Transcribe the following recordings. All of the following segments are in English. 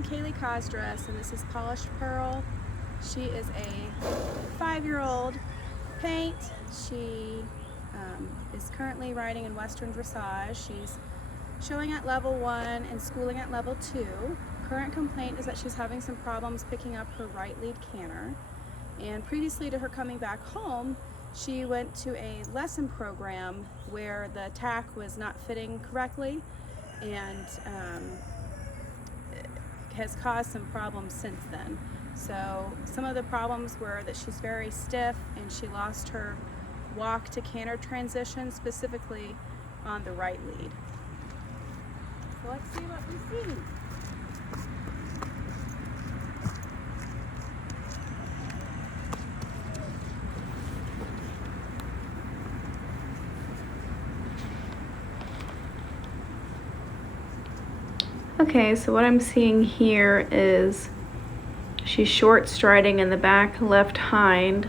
I'm Kaylee Cosdress, and this is Polished Pearl. She is a 5-year-old paint. She is currently riding in Western Dressage. She's showing at level 1 and schooling at level 2. Current complaint is that she's having some problems picking up her right lead canter. And previously to her coming back home, she went to a lesson program where the tack was not fitting correctly, and has caused some problems since then. So some of the problems were that she's very stiff and she lost her walk to canter transition, specifically on the right lead. So let's see what we see. Okay, so what I'm seeing here is she's short striding in the back left hind,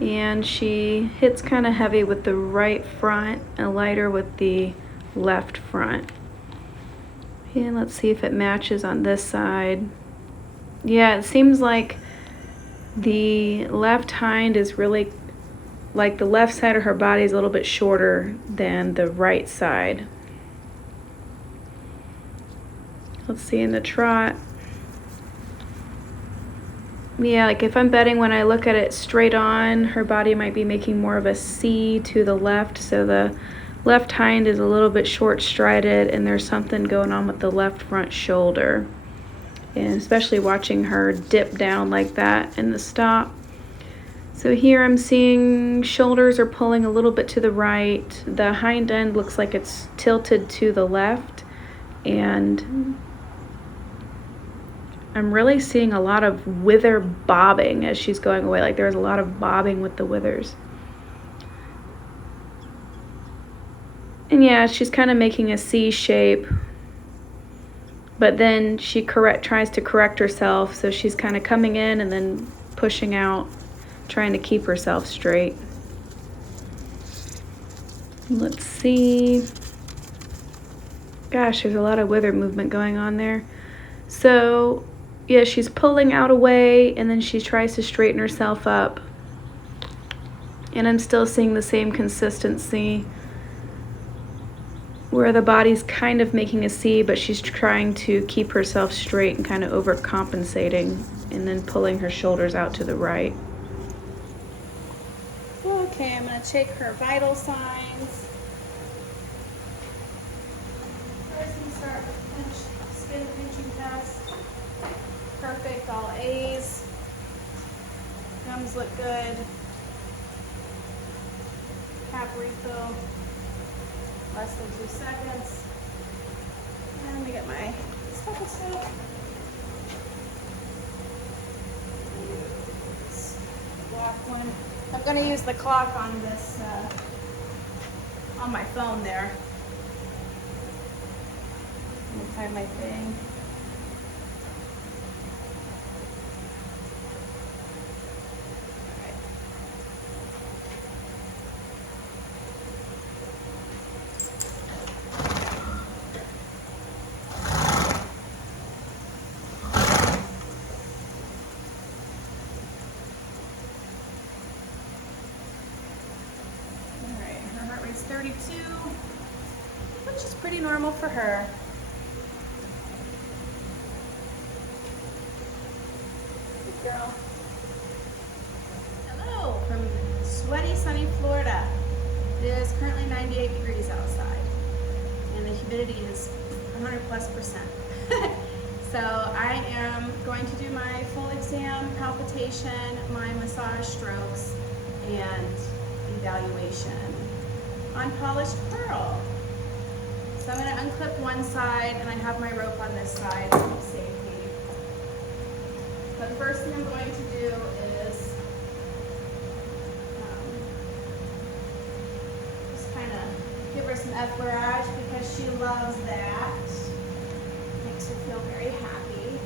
and she hits kind of heavy with the right front and lighter with the left front. And let's see if it matches on this side. Yeah, it seems like the left hind is really, like the left side of her body is a little bit shorter than the right side. Let's see in the trot. Yeah, like if I'm betting, when I look at it straight on, her body might be making more of a C to the left, so the left hind is a little bit short strided, and there's something going on with the left front shoulder. And especially watching her dip down like that in the stop. So here I'm seeing shoulders are pulling a little bit to the right. The hind end looks like it's tilted to the left, and I'm really seeing a lot of wither bobbing as she's going away. Like there's a lot of bobbing with the withers. And yeah, she's kind of making a C shape, but then she tries to correct herself. So she's kind of coming in and then pushing out, trying to keep herself straight. Let's see. Gosh, there's a lot of wither movement going on there. So yeah, she's pulling out away, and then she tries to straighten herself up. And I'm still seeing the same consistency where the body's kind of making a C, but she's trying to keep herself straight and kind of overcompensating, and then pulling her shoulders out to the right. Okay, I'm going to check her vital signs. First, we start with skin pinching test. Perfect, all A's. Gums look good. Cap refill, less than 2 seconds. And let me get my stethoscope. Black one. I'm going to use the clock on this, on my phone there. Let me find my thing. Her heart rate's 32, which is pretty normal for her. Good girl. Hello from sweaty, sunny Florida. It is currently 98 degrees outside, and the humidity is 100+%. So I am going to do my full exam, palpitation, my massage strokes, and evaluation on Polished Pearl. So I'm going to unclip one side, and I have my rope on this side for safety. But the first thing I'm going to do is just kind of give her some effleurage, because she loves that. Makes her feel very happy.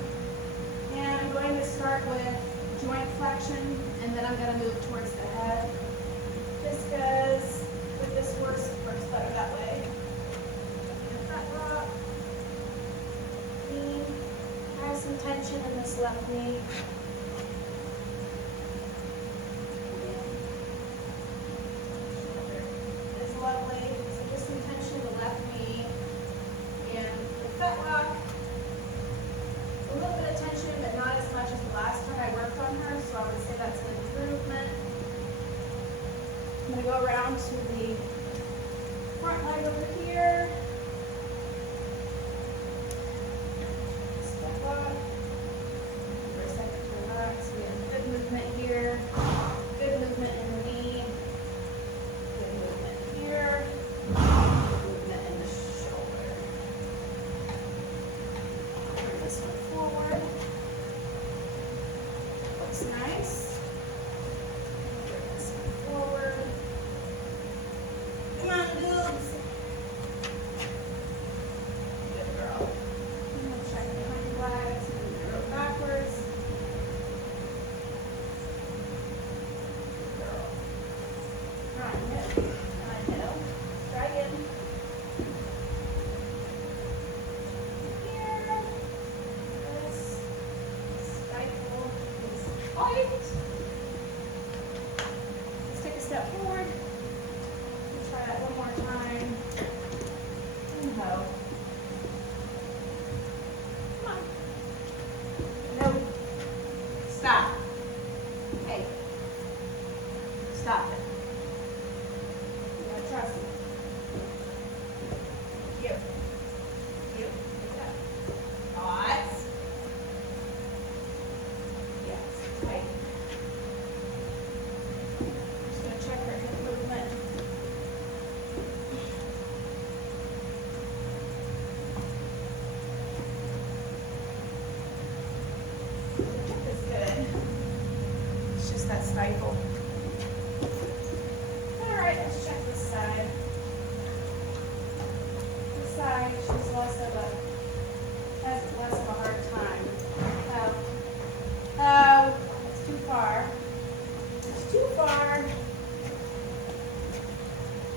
And I'm going to start with joint flexion, and then I'm going to move towards the head. Just because with this works better that way. Front rock, lean, as some tension in this left knee. It's lovely. So just some tension in the left knee. And the fetlock, a little bit of tension, but not as much as the last time I worked on her, so I would say that's an improvement. I'm going to go around to the front leg over here. Step up. For a second to relax. We have good movement here. Good movement in the knee. Good movement here. Good movement in the shoulder. Bring this one forward. Looks nice. Bring this one forward. Come on, boobs. Good girl. I'm going to check behind the legs and go backwards. Good girl. Right hip. Right hip. Try again. Here. This. Stifle is tight. Let's take a step forward. Try that one more time. Inhale. Come on. No. Stop. Hey. Stop it. You gotta trust me. You. You. Pick it up. Thoughts. Yes. Tight. Just gonna check her hip movement. Is good. It's just that stifle. All right, let's check this side. This side, she's has less of a hard time. Oh, it's too far. It's too far.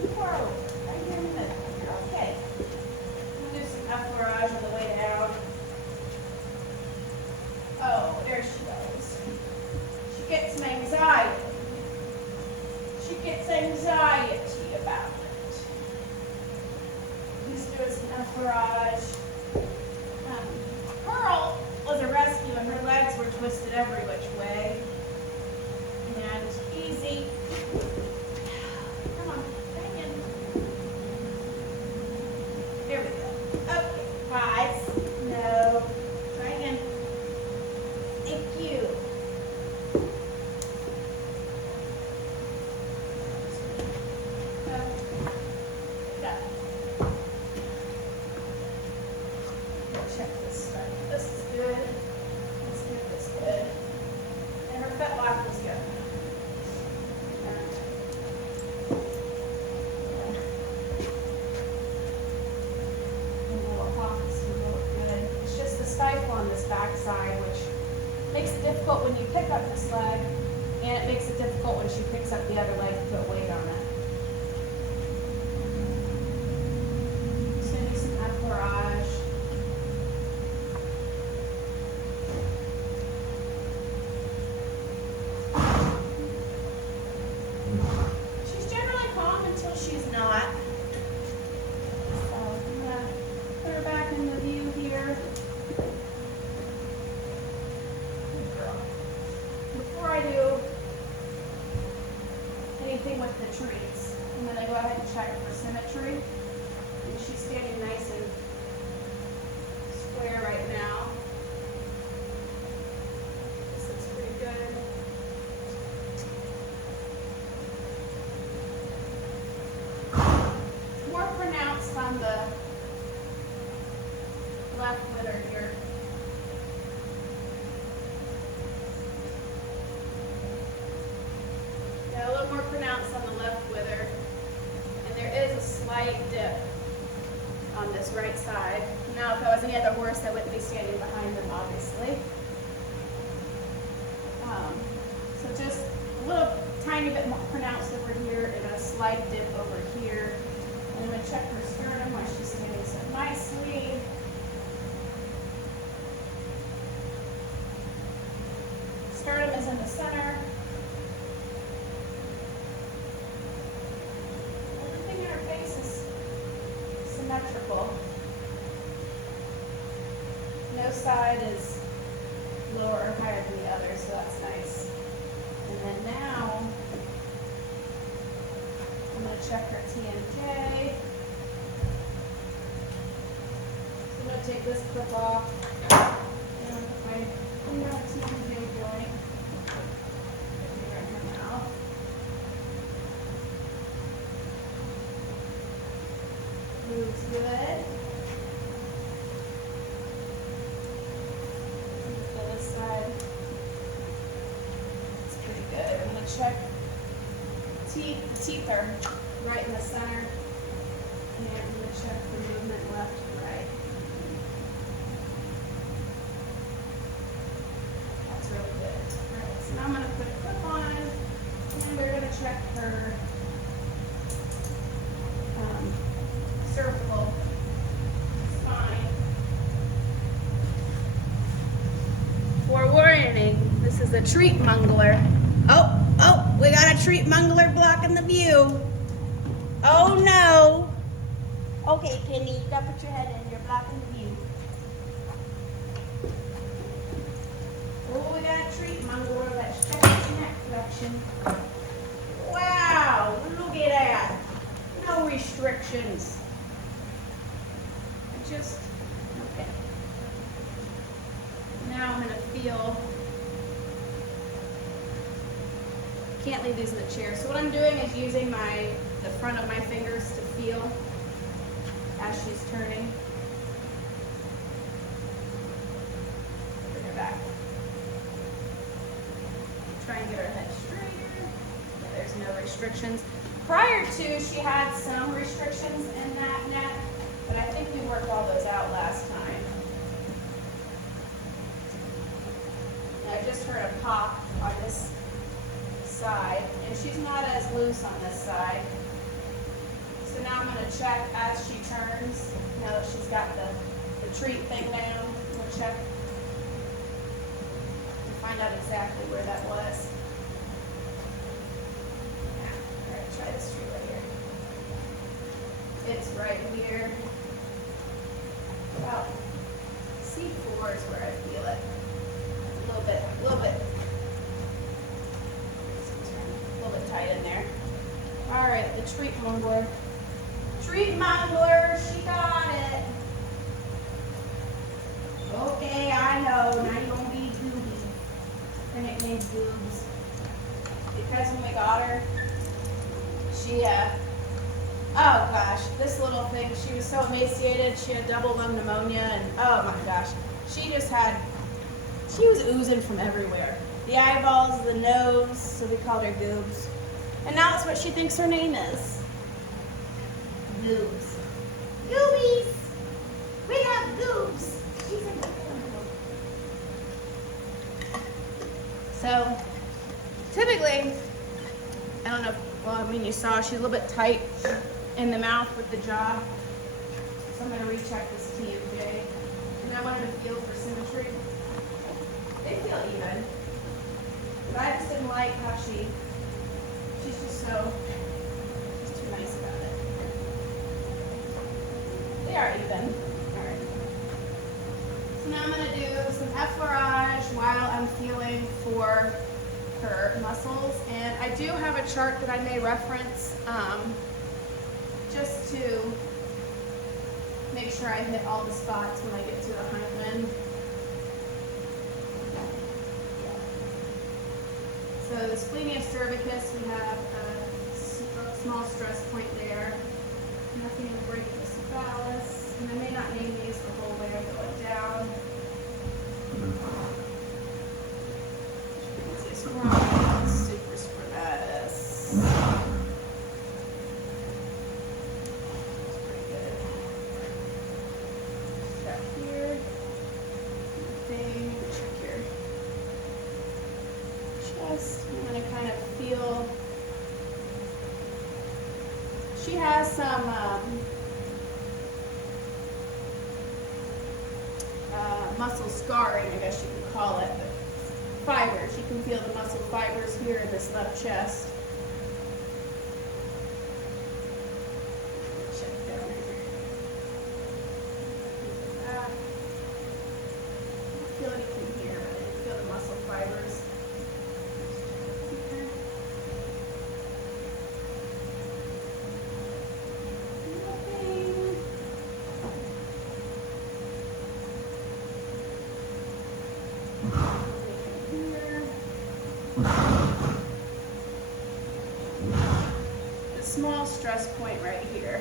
Too far over. Right here in the middle. You're okay. We'll do some effleurage on the way down. Oh, there she goes. She gets some anxiety. She gets anxiety about it. He's doing some effleurage. Pearl was a rescue and her legs were twisted every which way. And easy. Come on, hang in. There we go. Okay, guys. No. Try again. Thank you. Check this side. This is good. Let's get this good. And her fetlock was good. And the little hocks will look good. It's just the stifle on this back side, which makes it difficult when you pick up this leg, and it makes it difficult when she picks up the other leg to put weight on it. Just gonna do some effleurage. She's generally calm until she's not. So I'm gonna put her back in the view here. Before I do anything with the trees, I'm going to go ahead and check for symmetry. And she's standing nice and square right now. This looks pretty good. More pronounced on the left litter here. A little more pronounced on the left wither, and there is a slight dip on this right side. Now, if I was any other horse, I wouldn't be standing behind them, obviously. So just a little tiny bit more pronounced over here, and a slight dip over here. And I'm going to check her sternum while she's standing so nicely. sternum is in the center. Everything in her face is symmetrical. No side is lower or higher than the other, so that's nice. And then now, I'm going to check her TMJ. So I'm going to take this clip off and put my TMJ joint here in her mouth. Moves good. The other side. It's pretty good. I'm going to check teeth. The teeth are right in the center. And I'm going to check the movement left and right. That's really good. Alright, so now I'm going to put a clip on and we're going to check her cervical spine. Forewarning, this is a treat mungler. Oh, we got a treat mungler blocking the view. Oh no. Okay, Kenny, don't put your head in, you're blocking the view. Oh, we got a treat mungler. Let's check its neck flexion. Wow, look at that. No restrictions. Okay. Now I'm going to feel, can't leave these in the chair. So what I'm doing is using the front of my fingers to feel as she's turning. Bring her back. Try and get her head straighter. Yeah, there's no restrictions. Prior to, she had some restrictions in that neck, but I think we worked all those out last time. And I just heard a pop on this side, and she's not as loose on this side. So now I'm going to check as she turns. Now that she's got the treat thing down, I'm going to check and find out exactly where that was. Yeah, all right, try this treat right here. It's right here. About C4 is where I feel it. A little bit. A little bit tight in there. All right, the treat mungler. Treat mungler, she got it. Okay, I know. Now you're gonna be Gooby. Her nickname's Goobs. Because when we got her, she oh gosh, this little thing, she was so emaciated, she had double lung pneumonia, and oh my gosh, she was oozing from everywhere. The eyeballs, the nose, so we called her Goobs. And now that's what she thinks her name is. Goobs. Goobies! We have Goobs! She's a good one. So, typically, I don't know, well, I mean, you saw she's a little bit tight in the mouth with the jaw. So I'm going to recheck this TMJ. And I wanted to feel for symmetry. They feel even. But I just didn't like how she's just too nice about it. They are even. Alright. So now I'm going to do some effleurage while I'm feeling for her muscles. And I do have a chart that I may reference just to make sure I hit all the spots when I get to the hind limb. So the splenius cervicus, we have a small stress point there. Nothing to break the cephalus. And I may not name these the whole way I'm going down. Supraspinatus. Check here. Thing. Check your chest. I'm going to kind of feel. She has some muscle scarring, I guess you could call it. But fibers. You can feel the muscle fibers here in this left chest. Check down here. I don't feel anything here, but I did feel the muscle fibers. Small stress point right here.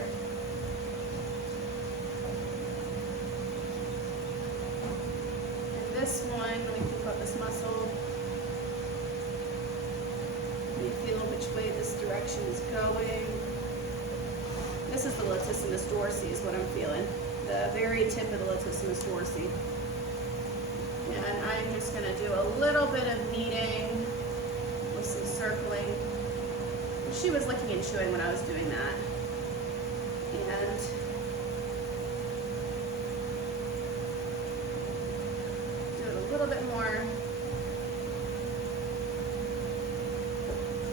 And this one, let me think about this muscle. Let me feel which way this direction is going. This is the latissimus dorsi is what I'm feeling. The very tip of the latissimus dorsi. And I'm just going to do a little bit of kneading with some circling. She was licking and chewing when I was doing that. And do it a little bit more.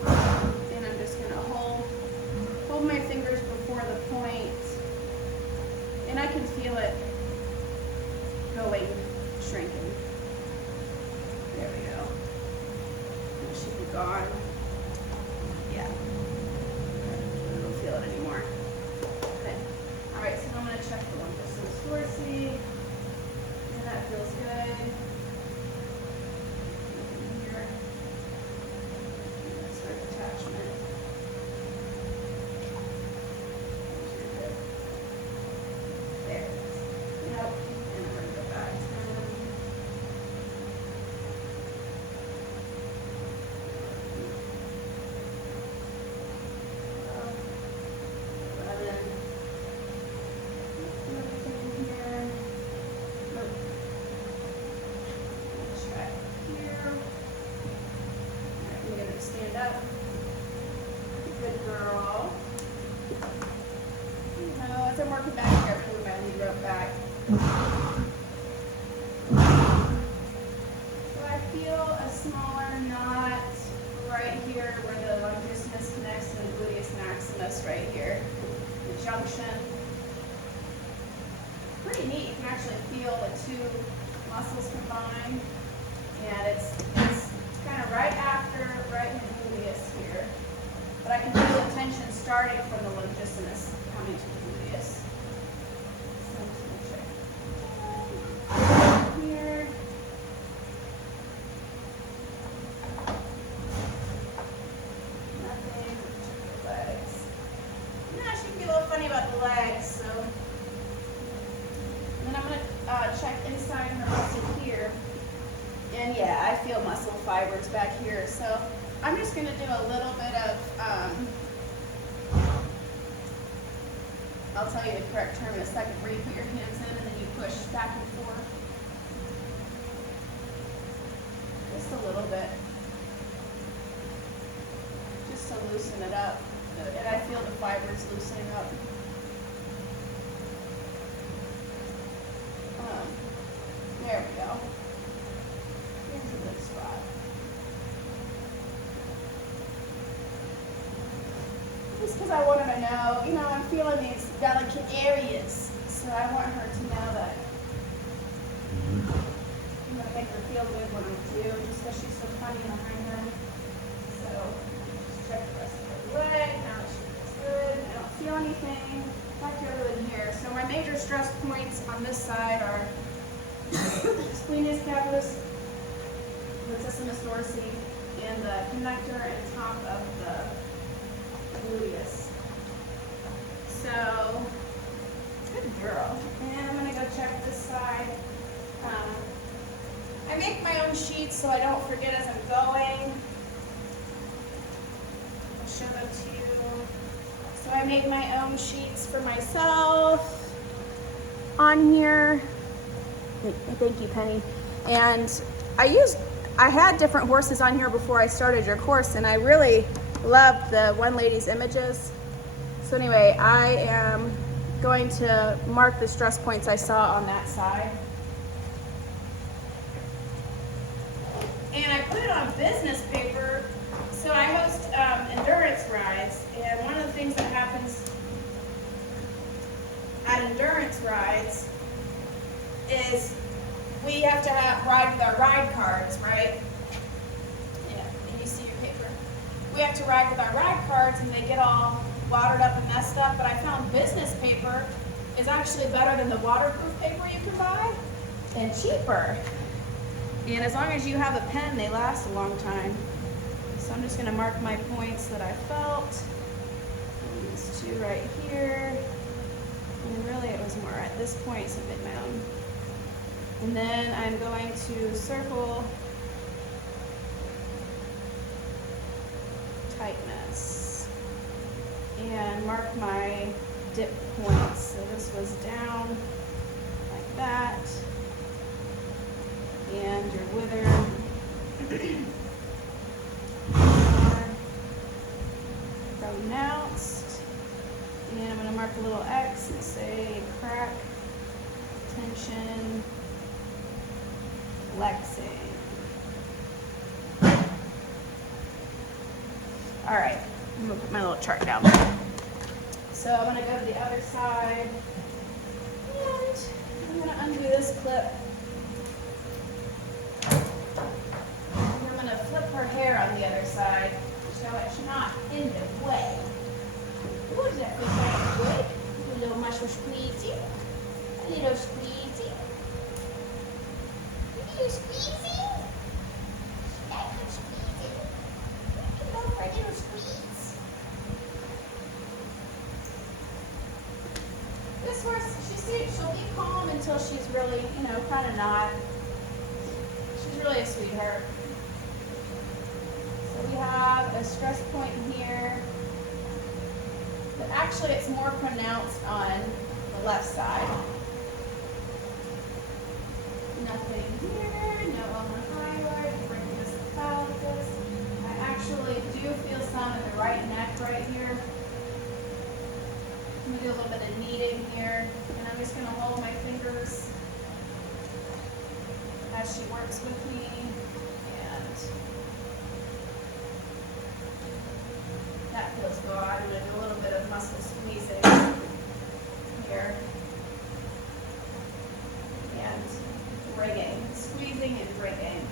And I'm just gonna hold my fingers before the point. And I can feel it going, shrinking. There we go. It should be gone. Yeah. I don't feel it anymore. Okay. All right, so I'm going to check the latissimus dorsi. And that feels good. Nothing here. That's our attachment. There's your hip. There. Yep. And we're going to go back to them. Stand up. Good girl. As I'm working back here, I'm pulling my lead rope back. So I feel a smaller knot right here where the longissimus connects to the gluteus maximus right here. The junction. Pretty neat. You can actually feel the two muscles combined. And it's kind of right after, right in the gluteus here. But I can feel the tension starting from the longissimus coming to the gluteus. So I'm just going to check here. Nothing. Check the legs. Yeah, she can be a little funny about the legs, so. And then I'm going to check inside her muscle here. And yeah, I feel muscle fibers back here. So I'm just going to do a little bit of, I'll tell you the correct term in a second, where you put your hands in and then you push back and forth. Just a little bit. Just to loosen it up. And I feel the fibers loosening up. There we go. Here's a good spot. Just because I want her to know, I'm feeling these delicate areas. So I want her to know that I'm going to make her feel good when I do, just because she's so funny behind her. So just check the rest of her leg. Now that she feels good. I don't feel anything. Back to everything here. So my major stress points on this side are splenius capillus, latissimus dorsi, and the connector and top of the gluteus. So, good girl. And I'm going to go check this side. I make my own sheets so I don't forget as I'm going. I'll show them to you. So I made my own sheets for myself on here. Thank you, Penny. And I had different horses on here before I started your course, and I really loved the one lady's images. So anyway, I am going to mark the stress points I saw on that side. And I it on business paper. So I host endurance rides, and one of the things that happens at endurance rides is we have to ride with our ride cards, right? Yeah, and you see your paper. We have to ride with our ride cards, and they get all watered up and messed up, but I found business paper is actually better than the waterproof paper you can buy, and cheaper. And as long as you have a pen, they last a long time. So I'm just gonna mark my points that I felt. These two right here. And really it was more at this point, so mid-mound. And then I'm going to circle tightness and mark my dip points. So this was down like that. And your wither pronounced. And I'm going to mark a little X and say crack, tension, flexing. All right, I'm going to put my little chart down. So I'm going to go to the other side, and I'm going to undo this clip. And I'm going to flip her hair on the other side so it's not in the way. Ooh, does that feel kind of good? A little muscle squeezy. A little squeezy. A little squeezy. That kind of squeezy. We can go for a little squeeze. This horse, she'll be calm until she's really, kind of not. She's really a sweetheart. So we have a stress point in here. But actually it's more pronounced on the left side. Nothing here, no on the thyroid, bring this pelvis. I actually do feel some in the right neck right here. I'm going to do a little bit of kneading here, and I'm just going to hold my fingers as she works with me, and that feels good. I'm going to do a little bit of muscle squeezing here, and rigging, squeezing and rigging.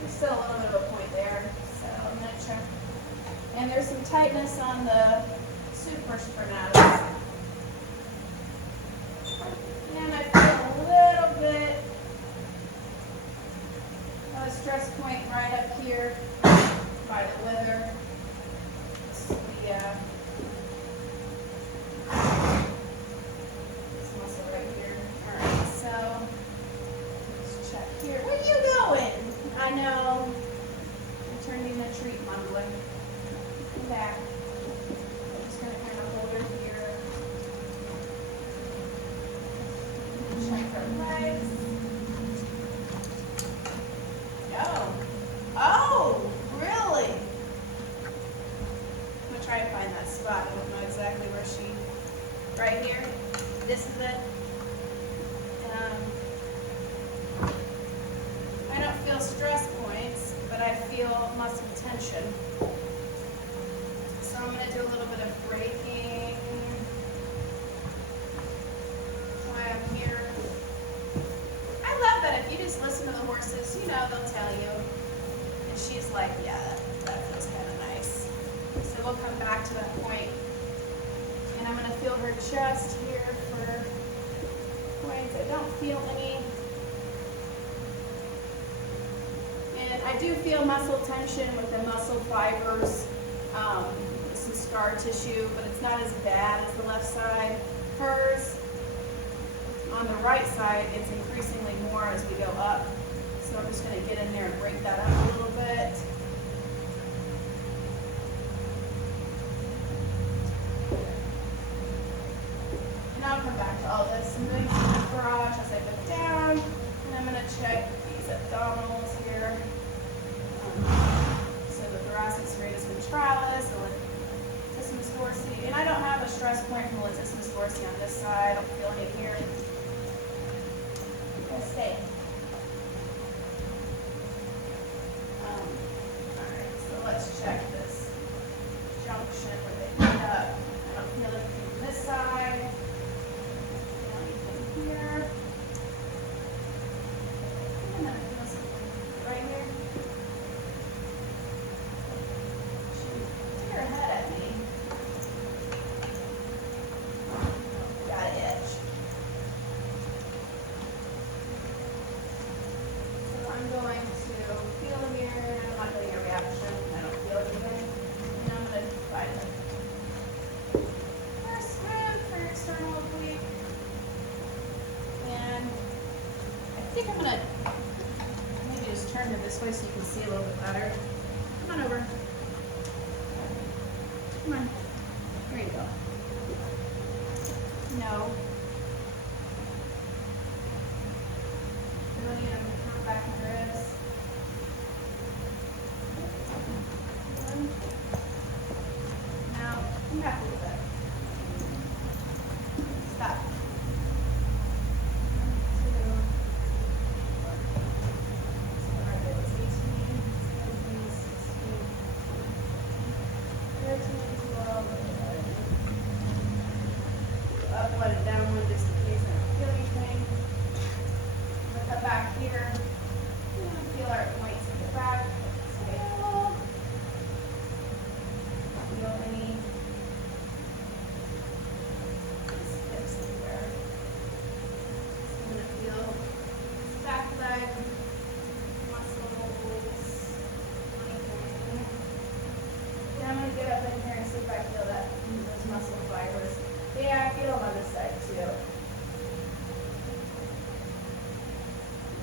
There's still a little bit of a point there, so I'm going to check. And there's some tightness on the supraspinatus. And I feel a little bit of a stress point right up here by the wither. This muscle right here. Alright, so let's check here. Where are you going? I know. I turned into a treat mumbling. Come back. I'm just going to kind of hold her here. Check her legs. Oh, really? I'm going to try to find that spot. I don't know exactly where she, right here. This is it. I don't feel stress points, but I feel muscle tension. So I'm going to do a little bit of braking while I'm here. I love that if you just listen to the horses, they'll tell you. And she's like, yeah, that feels kind of nice. So we'll come back to that point. And I'm going to feel her chest here for points. I don't feel any. And I do feel muscle tension with the muscle fibers. Some scar tissue, but it's not as bad as the left side. Hers, on the right side, it's increasingly more as we go up. So I'm just going to get in there and break that up a little bit. And I'll come back to all this. I'm doing some garage as I go down, and I'm going to check these abdominals here. So the thoracic serratus ventralis, the latissimus dorsi, and I don't have a stress point from the latissimus dorsi on this side. I don't feel any here. Stay. think I'm gonna maybe just turn her this way so you can see a little bit better. Come on over. Come on. There you go. No. Really need to come back in the ribs. Now, come back a little bit. Stop. 2. So right there was 18, 17, 16, 13, 12. Up one and down one just in case I don't feel anything. I'm gonna cut back here. Feel our points in the back. Exhale. Feel any stiffs there. I'm gonna feel back leg muscles. Anything. Then I'm gonna get up in here and see if I feel that those muscle fibers. Yeah, I feel them on this side too.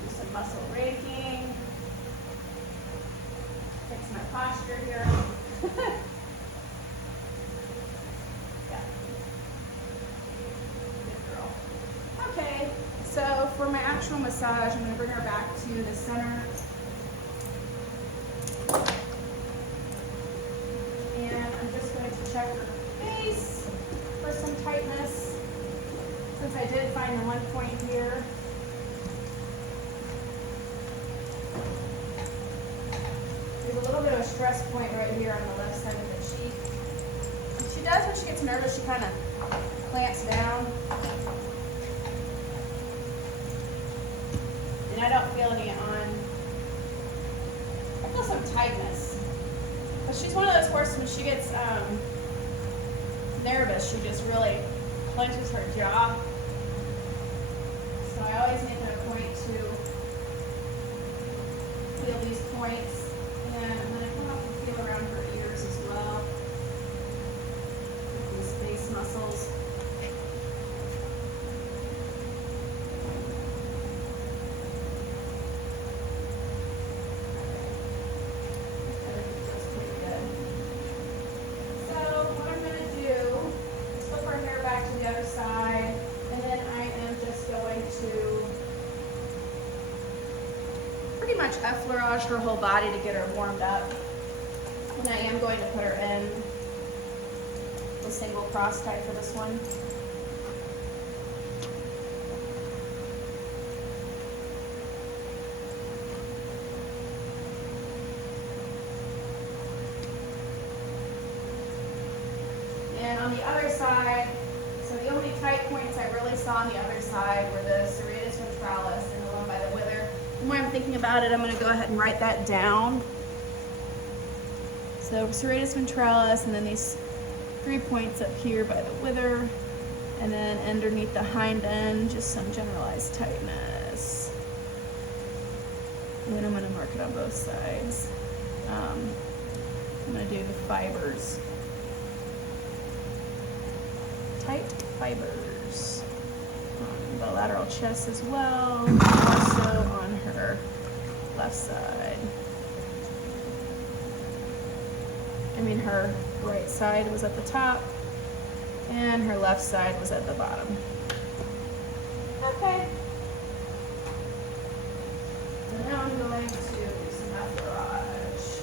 Do some muscle raking. Fix my posture here. Yeah. Good girl. Okay, so for my actual massage, I'm going to bring her back to the center. And I'm just going to check her face for some tightness, since I did find the one point here. There's a little bit of a stress point right here on the left side of the cheek. She does when she gets nervous, she kind of clamps down. And I don't feel any on, I feel some tightness. But she's one of those horses when she gets nervous, she just really clenches her jaw. So I always make it a point to feel these points. And I'm going to come up and feel around her ears as well. These face muscles. Pretty much effleurage her whole body to get her warmed up. And I am going to put her in the single cross type for this one. And on the other side, so the only tight points I really saw on the other side were the serratus ventralis and the one by the wither. The more I'm thinking about it, I'm going to go ahead and write that down. So serratus ventralis, and then these 3 points up here by the wither, and then underneath the hind end, just some generalized tightness. And then I'm going to mark it on both sides. I'm going to do the fibers. Tight fibers. On the lateral chest as well, also on her left side. I mean, her right side was at the top, and her left side was at the bottom. Okay. So now I'm going to do some effleurage.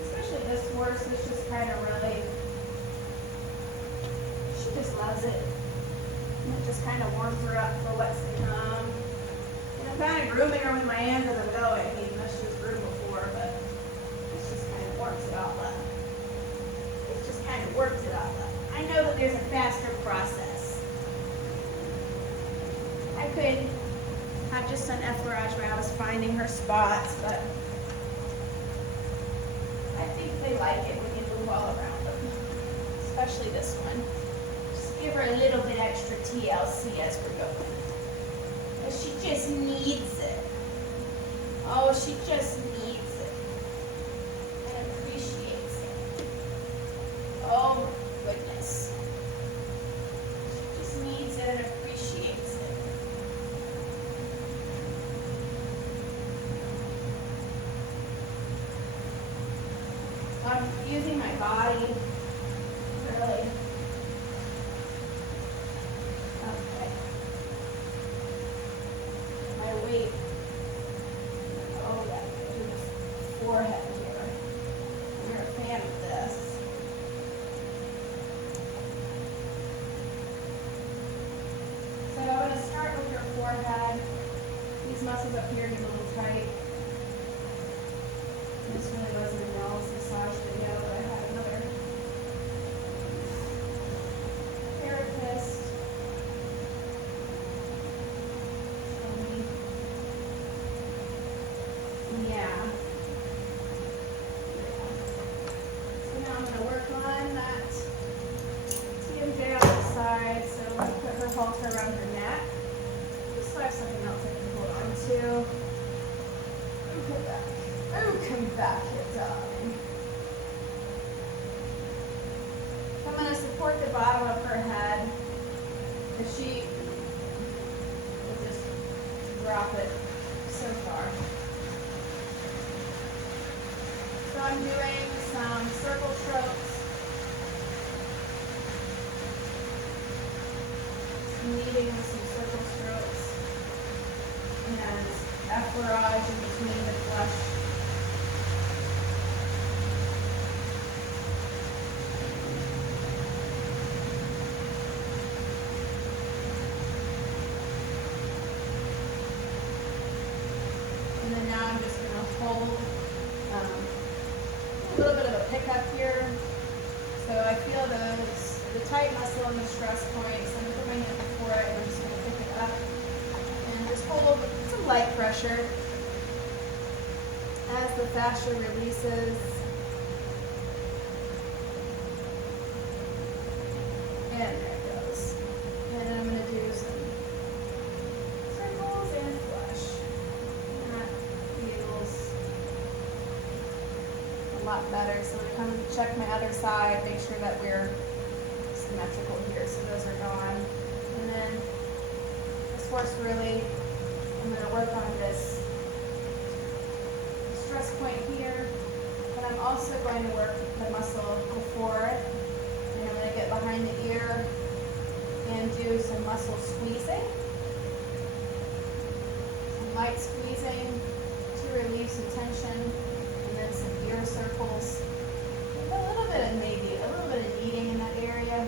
Especially this horse is just kind of really, she just loves it. And it just kind of warms her up for what's to come. And I'm kind of grooming her with my hands as I'm going, even though she was groomed before, but this just kind of warms it all up. It just kind of warms it all up. I know that there's a faster process. I could have just done effleurage where I was finding her spots, but I think they like it when you move all around them, especially this one. Just give her a little bit extra TLC as we're going. But she just needs it. Oh, she just needs it. I'm using my body really. Okay. My weight. Oh yeah, do this forehead here. You're a fan of this. So I'm going to start with your forehead. These muscles up here get a little tight. This really wasn't a wellness massage video, but I had another therapist tell me, yeah. So now I'm going to work on that TMJ on the side. So I'm going to put her halter around her neck. Just so I have something else I can hold on to. Come back. Oh, come back here, darling. I'm going to support the bottom of her head. If she will just drop it so far. So I'm doing some circle strokes. Kneading with some circle strokes. And effleurage in between the flesh. And then now I'm just going to hold a little bit of a pickup here. So I feel the tight muscle in the stress point. So I'm going to put my hand before it and I'm just going to pick it up. And just hold some light pressure as the fascia releases. And there it goes. And I'm going to do some circles and flush. And that feels a lot better. So we come check my other side, make sure that we're symmetrical here. So those are gone. And then this horse really, I'm going to work on this stress point here, but I'm also going to work the muscle before it. And I'm going to get behind the ear and do some muscle squeezing. Some light squeezing to relieve some tension, and then some ear circles. A little bit of kneading in that area.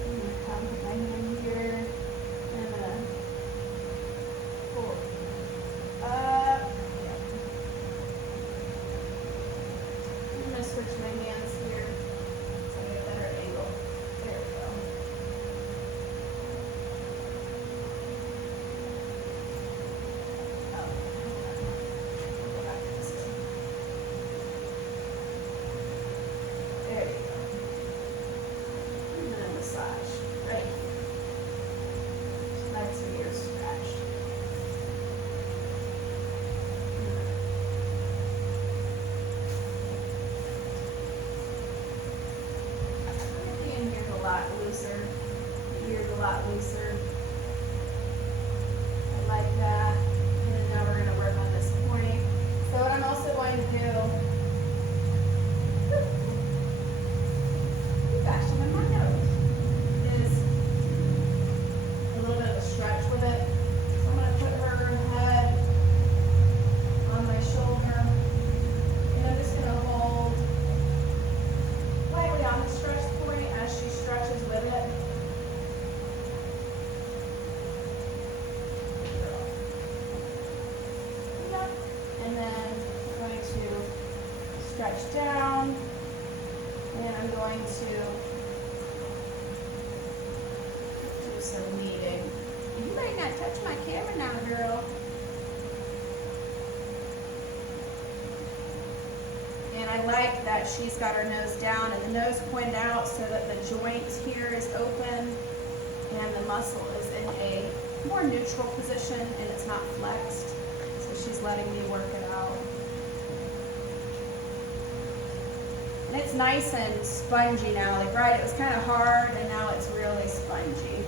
I'm going to come with my hand here, and I'm going to pull up. I'm going to switch my hands here so I get a better angle. There we go. Oh, go back to this way. There you go. And then a massage, right? That's your ear scratched. Here's a lot looser. Here's a lot looser. I like that. And then now we're going to work on this point. So what I'm also going to do, gosh, I'm in my nose, is a little bit of a stretch with it. So I'm going to put her head on my shoulder, and I'm just going to hold lightly on the stretch point as she stretches with it. Yep. And then I'm going to stretch down, and I'm going to do some kneading. You better not touch my camera now, girl. And I like that she's got her nose down and the nose pointed out so that the joint here is open and the muscle is in a more neutral position and it's not flexed. So she's letting me work it out. And it's nice and spongy now. Like, right, it was kind of hard and now it's really spongy.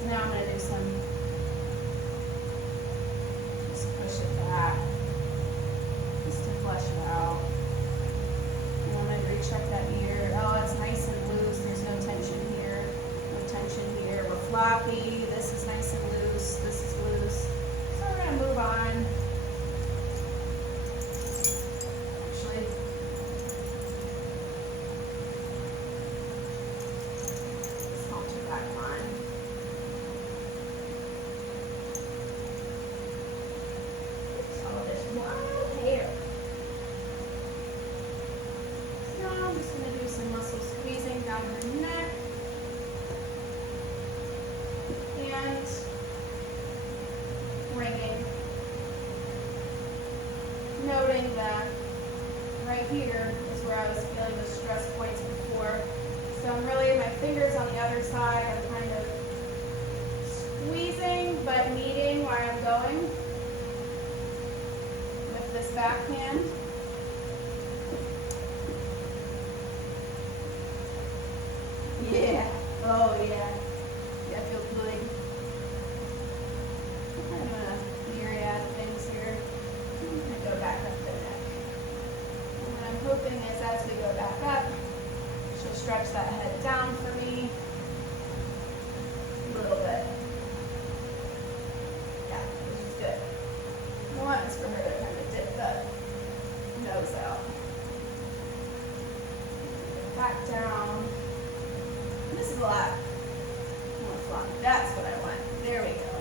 So now I'm going to do some, just push it noting that right here is where I was feeling the stress points before. So I'm really, my fingers on the other side are kind of squeezing but meeting where I'm going with this backhand. Yeah. Oh yeah. Yeah, I feel good. I'm gonna myriad things here. I'm gonna go back up the neck. And what I'm hoping is as we go back up, she'll stretch that head down for me a little bit. Yeah, which is good. I want is for her to kind of dip the nose out. Back down. And this is a lot more fun. That's what I want. There we go.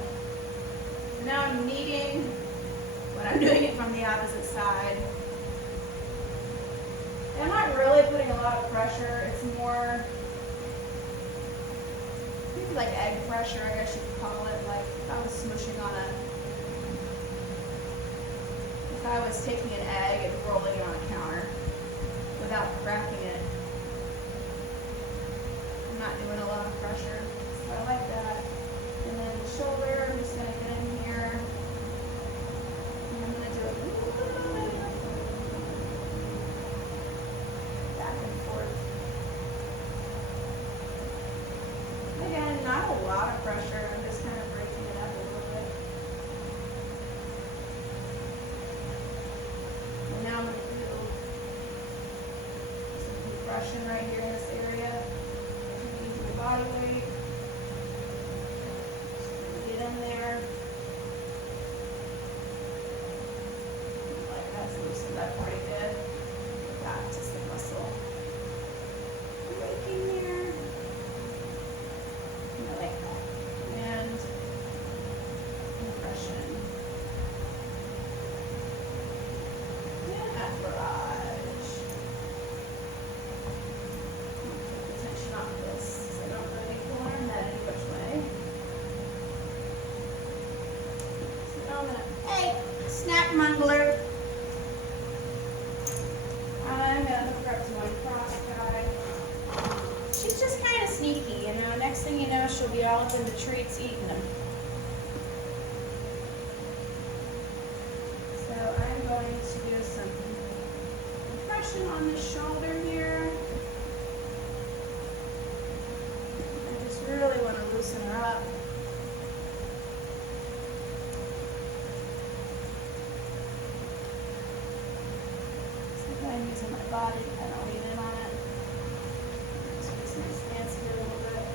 So now I'm kneading when I'm doing it from the opposite side. I'm not really putting a lot of pressure. It's more, maybe like egg pressure, I guess you could call it. Like if I was smushing on if I was taking an egg and rolling it on a counter without cracking it. I'm not doing a lot of pressure. So I like that. And then the shoulder, I'm just gonna get in here. And I'm gonna do a little bit back and forth. Again, not a lot of pressure. I'm just kind of breaking it up a little bit. And now I'm going to do some compression right here in this area. Using the body weight. Just get in there. Like that's loosened up pretty good. Back to the muscle. Breaking there. I like that. And compression. And athlage. Take the tension off this so I don't really pull our head any which way. So now I'm gonna, hey, snack mungler. I'm gonna hook her up to one cross tie. She's just kind of sneaky, you know. Next thing you know, she'll be all up in the treats eating them. So I'm going to do some compression on the shoulder here. I just really want to loosen her up. So I'm using my body to kind of lean in on it. Stance here a little bit.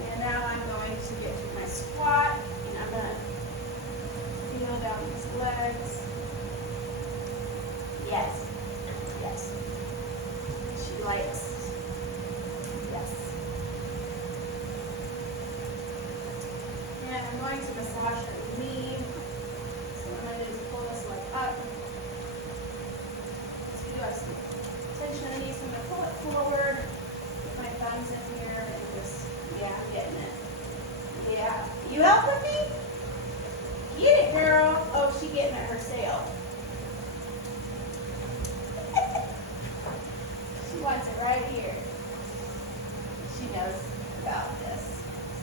And now I'm going to get to my squat, and I'm going to feel down these legs. Yes. Yes. She likes. Yes. And I'm going to massage her knee. So what I'm going to do is pull this leg up. So you have some tension in the knee, so I'm going to pull it forward, put my thumbs in here, and just, yeah, I'm getting it. Yeah. You helping me? Get it, girl. Oh, she getting it herself. She wants it right here. She knows about this.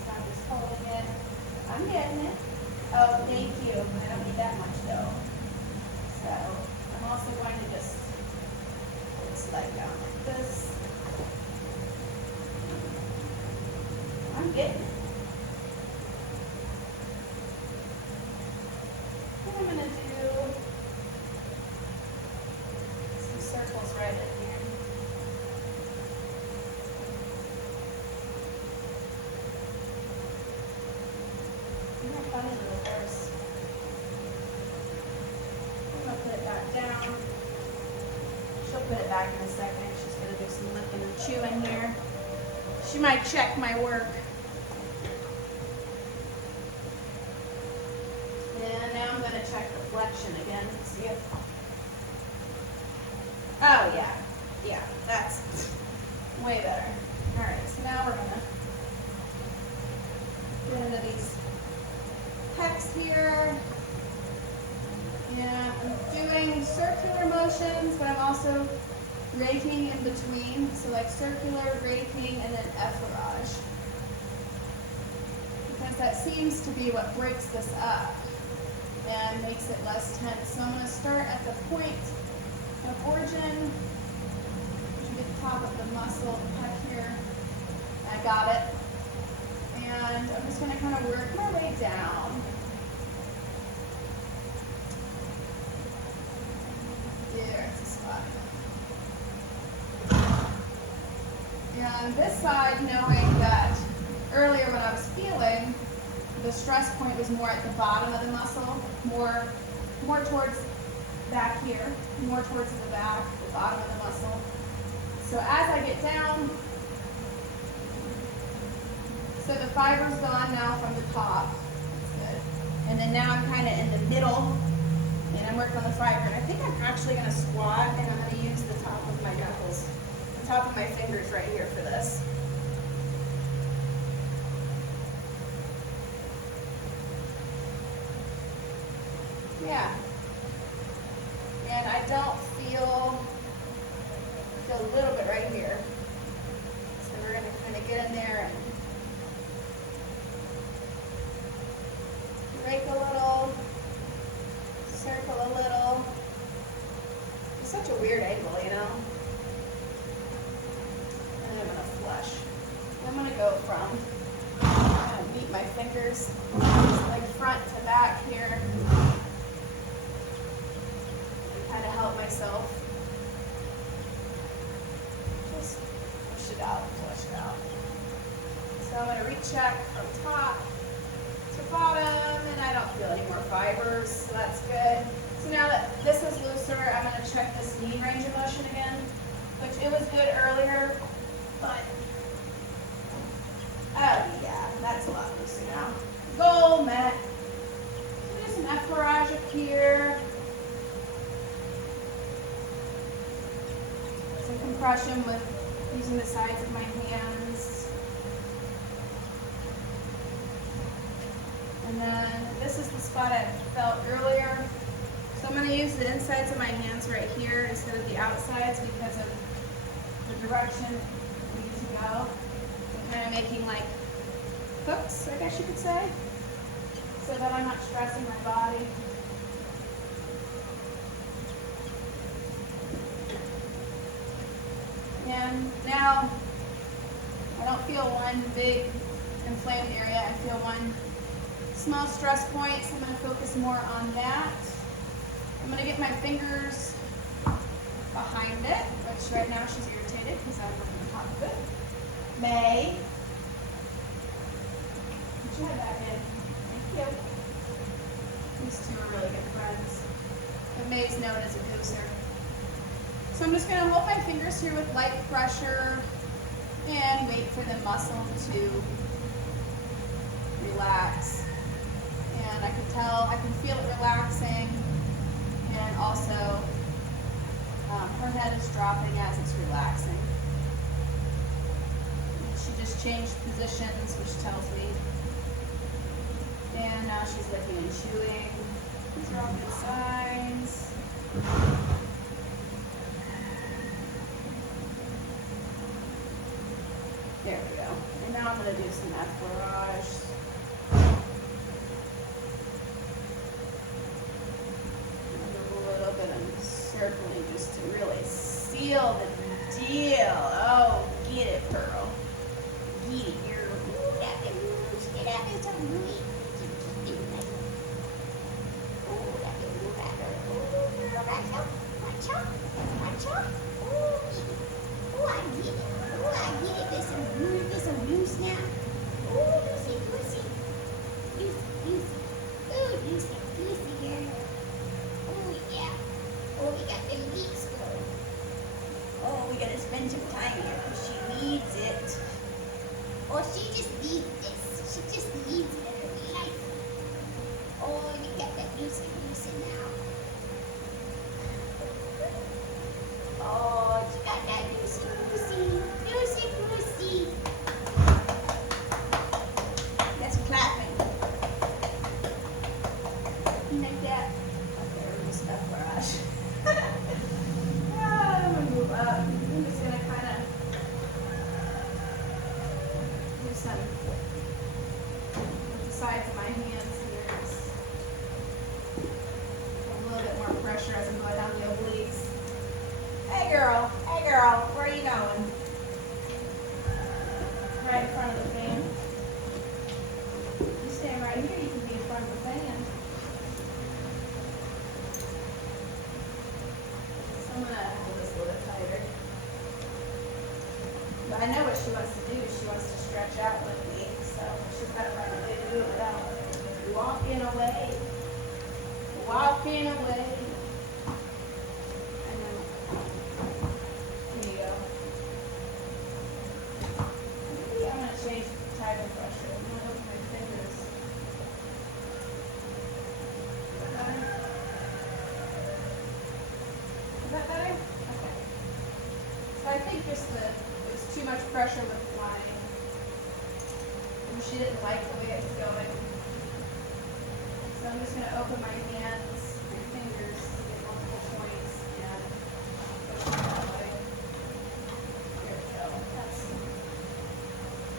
So I'm just holding it. I'm getting it. Oh, thank you. I don't need that much, though. So I'm also going to just leg down like this. I'm getting it. Then I'm going to do some circles right in here. Isn't that funny little horse? I'm going to put it back down. She'll put it back in a second. She's going to do some licking and chewing here. She might check my work. And now I'm going to check the flexion again. See if. Oh, yeah. Yeah, that's way better. All right, so now we're going to get into these pecs here. And I'm doing circular motions, but I'm also raking in between. So like circular, raking, and then effleurage. Because that seems to be what breaks this up and makes it less tense. So I'm going to start at the point of origin, which is the top of the muscle back here. I got it. And I'm just going to kind of work my way down. There's the spot. And this side, knowing that earlier when I was feeling, the stress point was more at the bottom of the muscle, more towards back here, more towards the back, the bottom of the muscle. So as I get down, so the fiber's gone now from the top. That's good. And then now I'm kind of in the middle, and I'm working on the fiber. And I think I'm actually going to squat, and I'm going to use the top of my knuckles, the top of my fingers right here for this. Yeah. And I don't feel a little bit right here. So we're going to kind of get in there and rake a little, circle a little. It's such a weird angle, you know? And I'm going to flush. I'm going to go from, I'm going to meet my fingers like front to back here. Kind of help myself. Just push it out, flush it out. So I'm going to recheck from top to bottom, and I don't feel any more fibers, so that's good. So now that this is looser, I'm going to check this knee range of motion again, which it was good earlier, but oh yeah, that's a lot looser now. Goal met. So do some effleurage up here. Some compression with using the sides of my hands. And then this is the spot I felt earlier. So I'm going to use the insides of my hands right here instead of the outsides because of the direction we need to go. I'm kind of making like hooks, I guess you could say, so that I'm not stressing my body. And now I don't feel one big inflamed area. I feel one small stress point, so I'm going to focus more on that. I'm going to get my fingers behind it, which right now she's irritated because I'm working on top of it. May. Put your head back in. Thank you. These two are really good friends. But May's known as a gooser. So I'm just going to hold my fingers here with light pressure and wait for the muscle to relax. And I can feel it relaxing, and also her head is dropping as it's relaxing. And she just changed positions, which tells me. And now she's licking and chewing. These are all good signs. There we go. And now I'm going to do some effleurage. A little bit of circling just to really seal the deal. Oh, get it, Pearl. Get it, girl. Ooh, that big moves. Get out there, some really. Ooh, that big move out there. Ooh, girl, that's up. Watch out. Watch out. Ooh, I get it. Oh, I get it. There's some loose now. Oh, Lucy, right here, you can be in front of the fan. So I'm gonna hold this a little bit tighter. But I know what she wants to do. She wants to stretch out with me, so she's got to find a way to do it without walking away. Walking away. And then, there you go. Maybe I'm going to change the type of pressure. I'm going to open my fingers. Is that better? Okay. So I think just it was too much pressure with my, and she didn't like the way it was going. So I'm just going to open my hands, my fingers to get multiple points and push it that way. There we go. That's,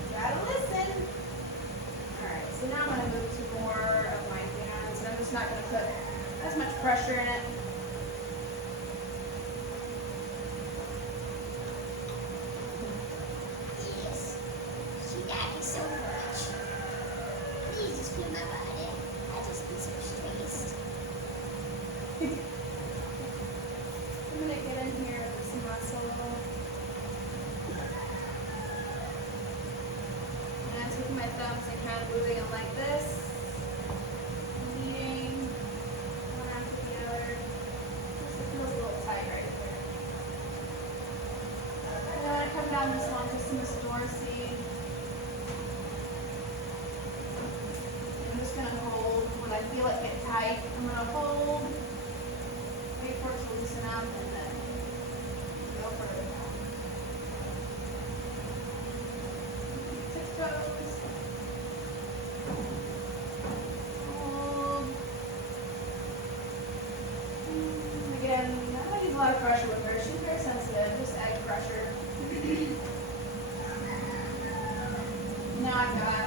you gotta listen. Alright, so now I'm going to move to more of my hands, and I'm just not going to put as much pressure in it. Yes. She got me so much. Please just feel my body. I just be so stressed. I'm going to get in here with some muscle. And I'm taking my thumbs and kind of moving them like this. Leading one after the other. This feels a little tight right there. And then I come down this longissimus dorsi. I'm just going to hold. When I feel it get tight, I'm going to hold. Wait for it to loosen up and then go further down. Tiptoes. Hold. Again, I don't use a lot of pressure with her. She's very sensitive, just egg pressure. Now I've got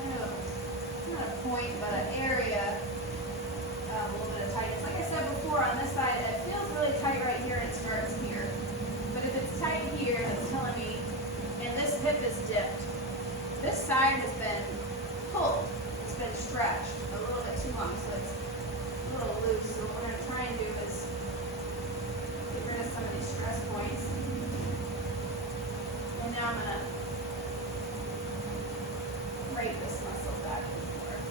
kind of not a point, but an area, a little bit of tightness. Like I said before, on this side, it feels really tight right here and it starts here. But if it's tight here, it's telling me, and this hip is dipped. This side has been pulled. It's been stretched a little bit too long, so it's a little loose. So what I'm trying to do is get rid of some of these stress points. And now I'm going to rate this muscle back and forth.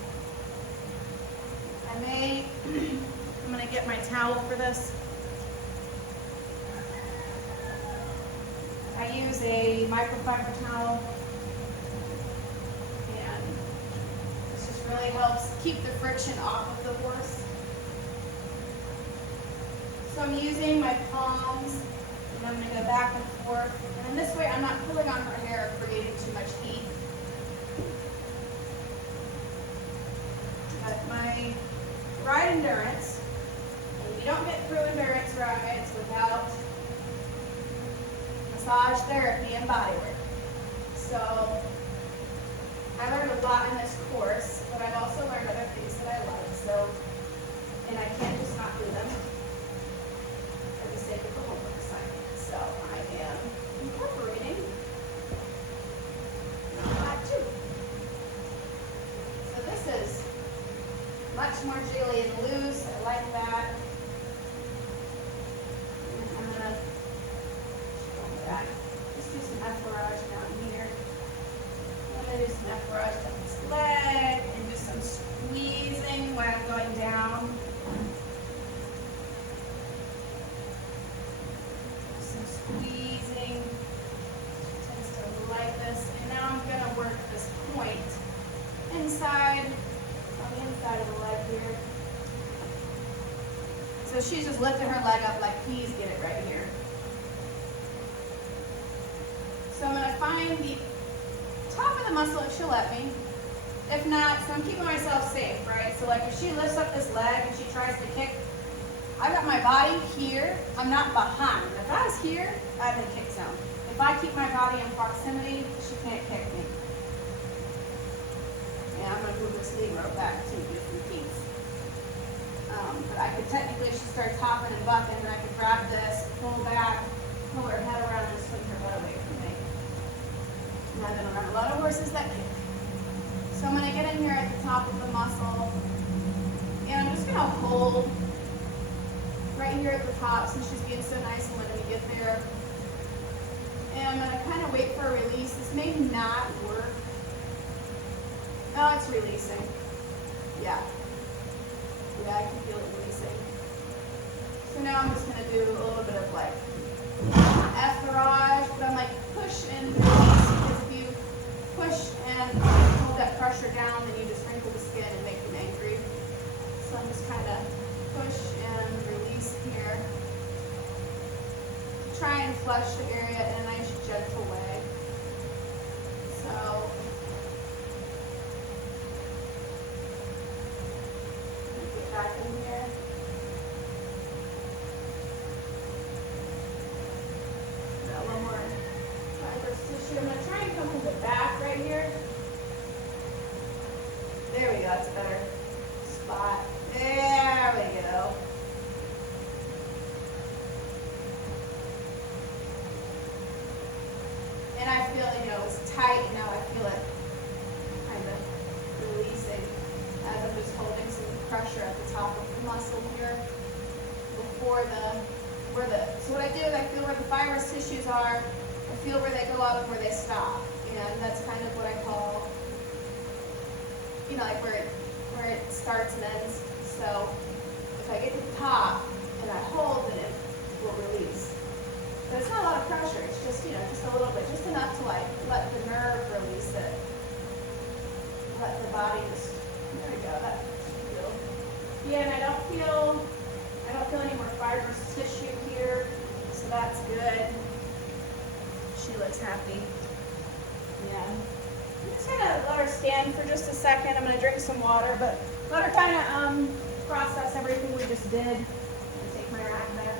I'm going to get my towel for this. I use a microfiber towel. And this just really helps keep the friction off of the horse. So I'm using my palms, and I'm going to go back and forth. And this way I'm not pulling on her hair or creating too much heat. But my ride endurance, and you don't get through endurance rides without massage therapy and body work. So I learned a lot in this course, but I've also learned other things that I like. So, and I can't just not do them for the sake of the homework assignment. So I am incorporating that too. So this is much more jiggly and loose. I like that. And I'm gonna go back. Just do some effleurage down here. I'm gonna do some effleurage down this leg and do some squeezing while I'm going down. Some squeezing. She tends to like this. And now I'm gonna work this point inside. On the inside of the leg here. So she's just lifting her leg up like, please get it right here. So I'm going to find the top of the muscle if she'll let me. If not, so I'm keeping myself safe, right? So like if she lifts up this leg and she tries to kick, I've got my body here. I'm not behind. If I was here, I'm in kick zone. If I keep my body in proximity, she can't kick me. And I'm going to move this knee rope back too, just in case. But I could technically, if she starts hopping and bucking, then I could grab this, pull back, pull her head around and swing her butt away from me. And I've been around a lot of horses that kick. So I'm going to get in here at the top. top of the muscle. And I'm just gonna hold right here at the top since she's being so nice and letting me get there. And I'm gonna kind of wait for a release. This may not work. Oh, it's releasing. Yeah. Yeah, I can feel it releasing. So now I'm just gonna do a little bit of like effleurage, but I'm like push and release, because if you push and hold that pressure down, then you just wrinkle the skin and make them angry. So I'm just kind of push and release here. Try and flush the area in a nice gentle way. So get back in here. Got a little more fibrous tissue. I'm going to try and come from the back right here. There we go, that's a better spot. There we go. And I feel, it was tight, and now I feel it kind of releasing as I'm just holding some pressure at the top of the muscle here before so what I do is I feel where the fibrous tissues are, I feel where they go up and where they stop. And that's kind of what I call, like where it starts and ends. So if I get to the top and I hold, then it will release. But it's not a lot of pressure, it's just, just a little bit, just enough to like let the nerve release it. Let the body just, there we go, that feel. Yeah, and I don't feel any more fibrous tissue here, so that's good. She looks happy. Yeah. I'm just gonna let her stand for just a second. I'm gonna drink some water, but let her kind of process everything we just did. I'm gonna take my rack back.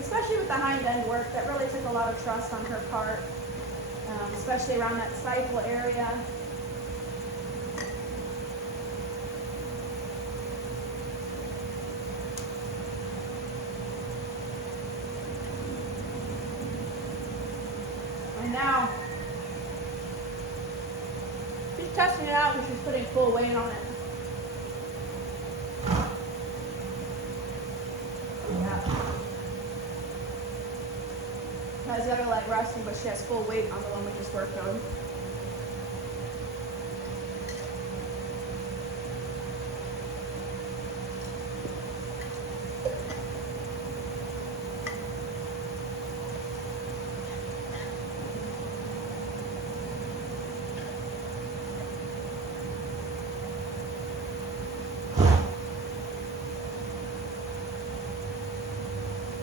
Especially with the hind end work, that really took a lot of trust on her part, especially around that stifle area. And now, she's testing it out and she's putting full weight on it. Yeah. Has the other leg resting, but she has full weight on the one we just worked on.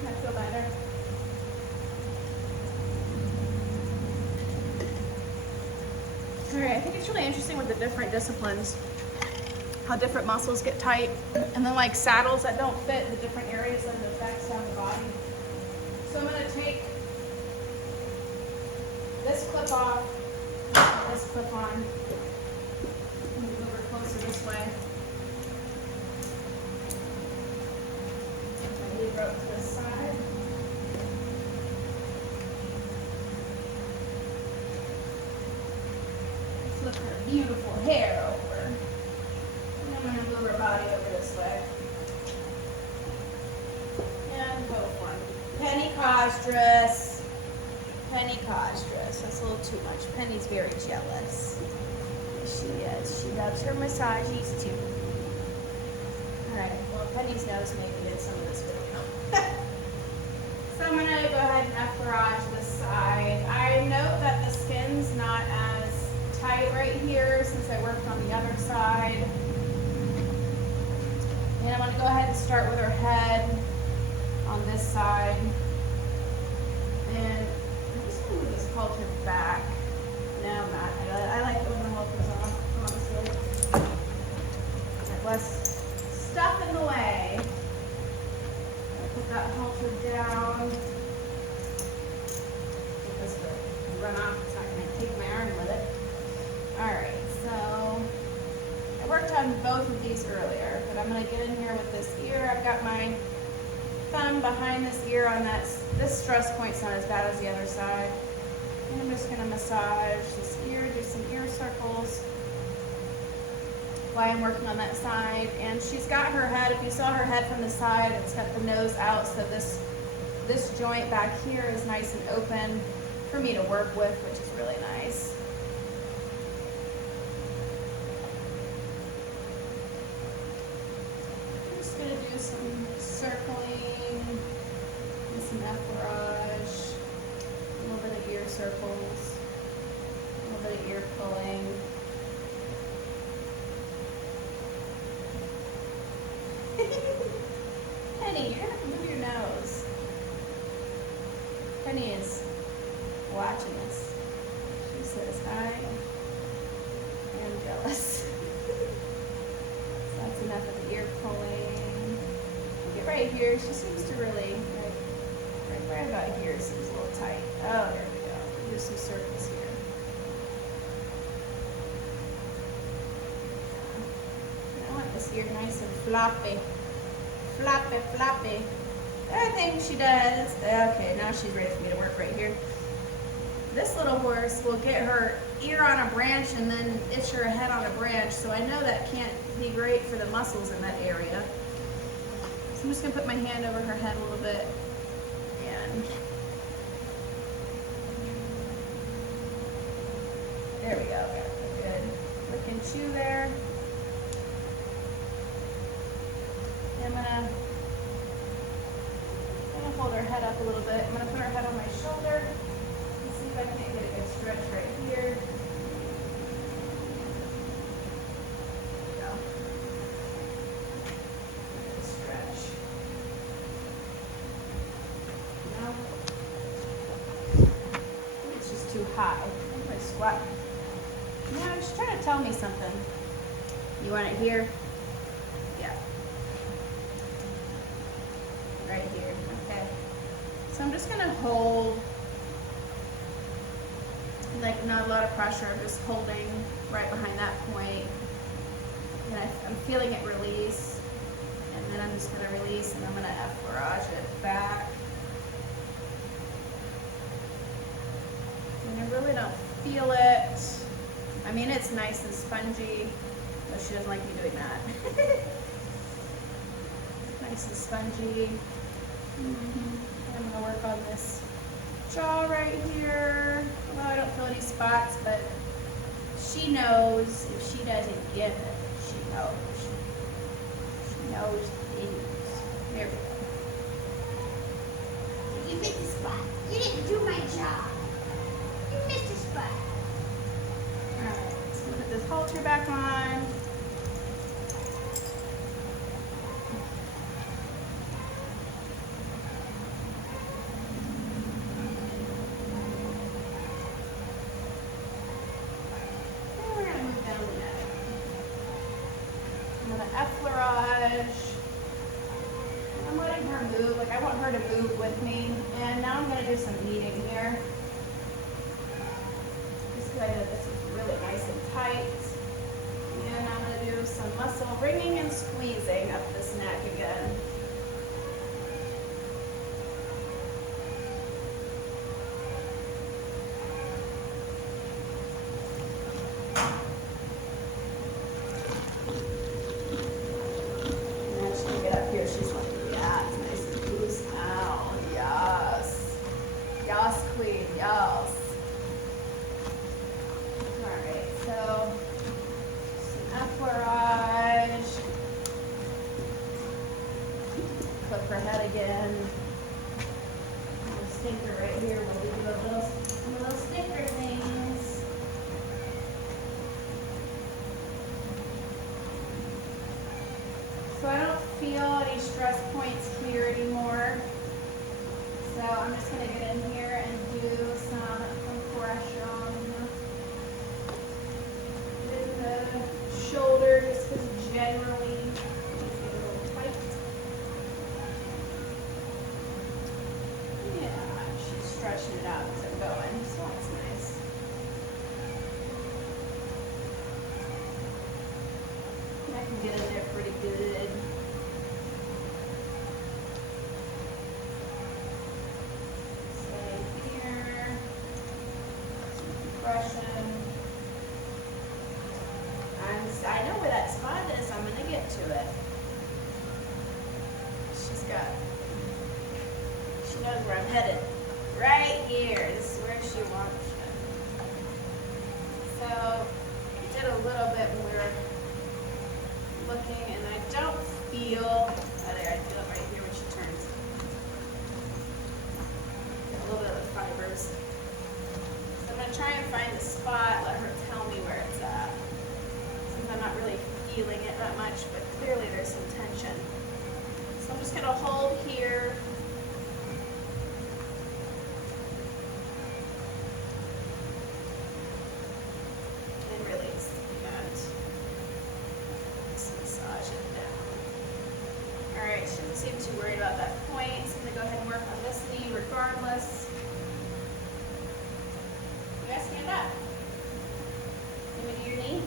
I feel better. Alright, I think it's really interesting with the different disciplines, how different muscles get tight, and then like saddles that don't fit the different areas that it affects on the body. So I'm going to take this clip off, this clip on, and move over closer this way. My lead rope to this side. Flip her beautiful hair over. And I'm going to move her body over this way. And go for it. Penny Costress. Penny Costress. That's a little too much. Penny's very jealous. She is. She loves her massages too. Alright, well, Penny's nose maybe did some of this video. So I'm going to go ahead and effleurage this side. I note that the skin's not as tight right here since I worked on the other side. And I'm going to go ahead and start with her head on this side. And I'm just going to move this halter back. No, I'm not. I like it when the halter's off, honestly. There's less stuff in the way. Put that halter down. This will run off. It's not going to take my arm with it. Alright, so I worked on both of these earlier, but I'm going to get in here with this ear. I've got my thumb behind this ear on that. This stress point's not as bad as the other side. And I'm just gonna massage this ear, do some ear circles while I'm working on that side. And she's got her head, if you saw her head from the side, it's got the nose out, so this joint back here is nice and open for me to work with, which is really nice. I'm just gonna do some circling and some effleurage, a little bit of ear circles, a little bit of ear pulling. Penny, you're gonna move your nose. Penny is watching us. She says, I am jealous. So that's enough of the ear pulling. Get right here. She seems to really, right about here seems a little tight. Oh, there we go. Do some circles here. I want this ear nice and floppy. Floppy, floppy. I think she does. Okay, now she's ready for me to work right here. This little horse will get her ear on a branch and then itch her head on a branch, so I know that can't be great for the muscles in that area. So I'm just gonna put my hand over her head a little bit and there we go. Got a good lick and chew there. I'm gonna hold her head up a little bit. I'm gonna put her head on my shoulder and see if I can't get a good stretch right here. There we go. Good stretch. No. It's just too high. I'm gonna squat. Yeah, she's trying to tell me something. You want it here? Yeah. Right here, okay. So I'm just gonna hold, like not a lot of pressure, I'm just holding right behind that point. And I'm feeling it release. And then I'm just gonna release and I'm gonna effleurage it back. And I really don't feel it. I mean, it's nice and spongy, but she doesn't like me doing that. Nice and spongy. I'm gonna work on this jaw right here. Well, I don't feel any spots, but she knows if she doesn't give it, she knows. She knows the news. There we go. You missed the spot. You didn't do my job. You missed the spot. Alright, so put this halter back on. Effleurage. I'm letting her move, like I want her to move with me. And now I'm going to do some kneading here. Just because I know this is really nice and tight. And I'm going to do some muscle wringing and squeezing up this neck again. Here she's like, yeah, it's nice and loose now. Yes. Yes, queen, yes. Alright, so some effleurage. Clip her head again. A stinker right here where we do little stinker things. So I don't feel any stress points here anymore. So I'm just going to get in here and do some compression in the shoulders because generally these get a little tight. here. This is where she wants it. So, did a little bit when we were looking, and I don't feel, oh there, I feel it right here when she turns. A little bit of the fibers. So I'm going to try and find the spot, let her tell me where it's at. Since I'm not really feeling it that much, but clearly there's some tension. So I'm just going to hold here. And release. And just massage it down. Alright, shouldn't seem too worried about that point. So I'm going to go ahead and work on this knee regardless. You guys stand up. Let me do your knee.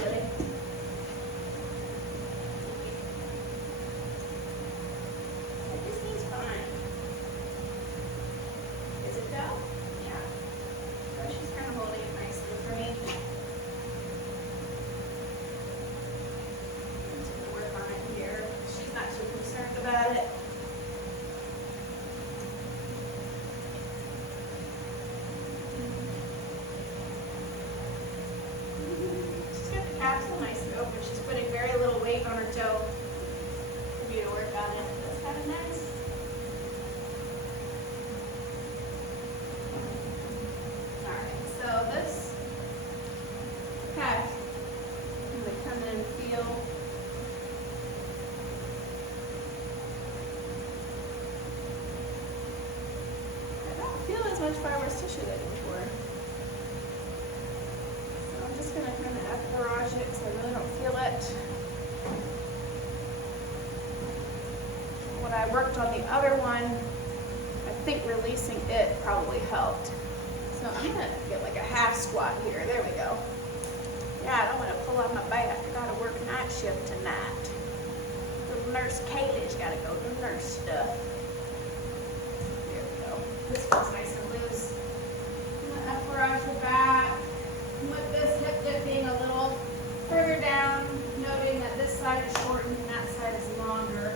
Really? This knee's fine. Is it though? Yeah. So she's kind of holding it nicely for me. I'm just going to work on it here. She's not too concerned about it. She's got the capsule nicely open. She's putting very little weight on her toe for you to work on it. That's kind of nice. Alright, so this calf, I'm going to come in and feel. I don't feel as much fibrous tissue there before. So I'm just going to kind of apparage it because I really don't feel it. When I worked on the other one, I think releasing it probably helped. So I'm going to get like a half squat here. There we go. Yeah, I don't want to pull on my back. I got to work night shift tonight. Little nurse Kaylee's got to go do nurse stuff. There we go. This feels nice and loose. I'm going to apparage the back. With this hip dip being a little further down, noting that this side is shortened and that side is longer.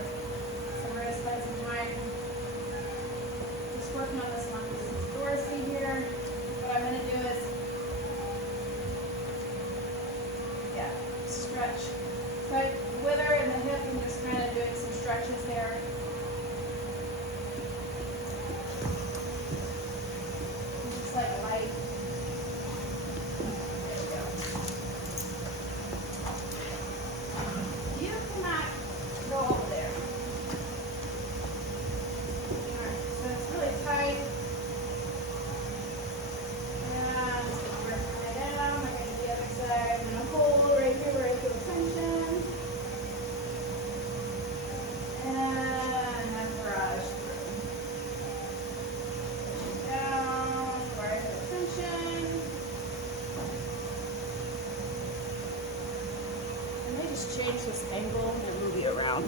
So we're going to spend some time just working on this longitudinal dorsal here. What I'm going to do is, yeah, stretch. So with her in the hip, I'm just kind of doing some stretches there. Just like light. You cannot go over there. Alright, so it's really tight. And just gonna work my way down. I'm going to the other side. I'm going to hold right here where I feel tension. And then barrage through. Push down where I feel tension. Let me just change this angle and move you around.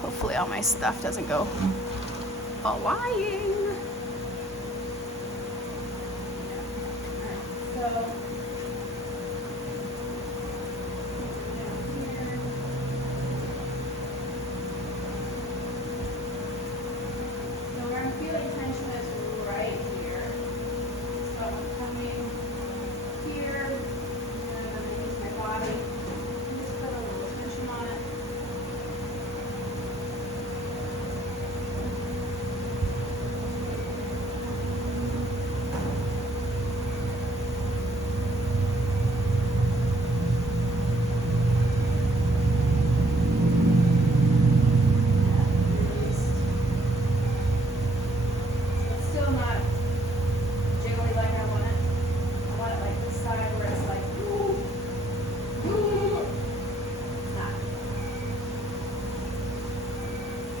Hopefully all my stuff doesn't go flying. So, where I'm feeling tension is right here. So I'm coming here, and I'm going to use my body and just put a little tension on it. Release. So it's still not jiggly like I want it. I want it like this side where it's like, ooh, ooh. It's not.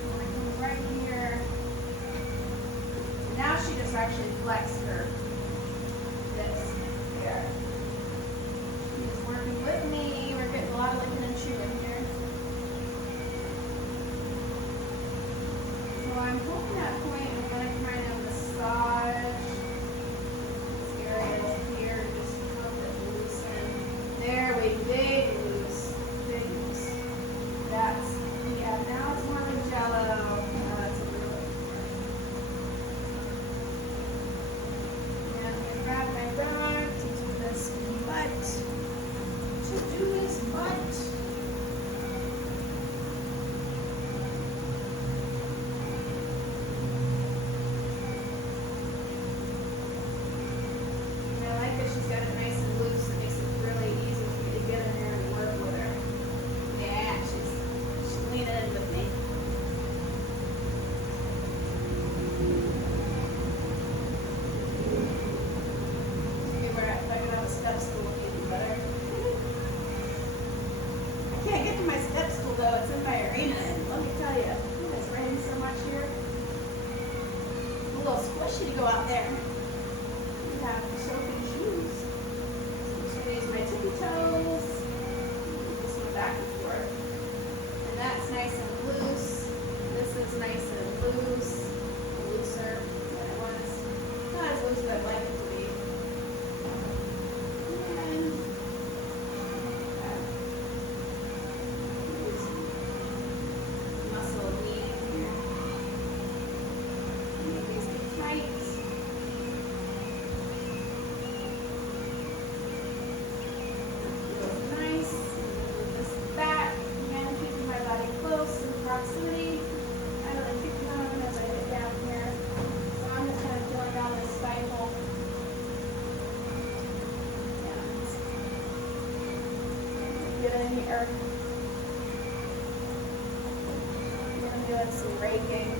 I'm going to come right here. Now she just actually flexed her this here. She's working with me. We're getting a lot of licking and chewing here. So I'm holding that point. I'm going to kind of massage this area here, just help it loosen. or I'm doing some raking.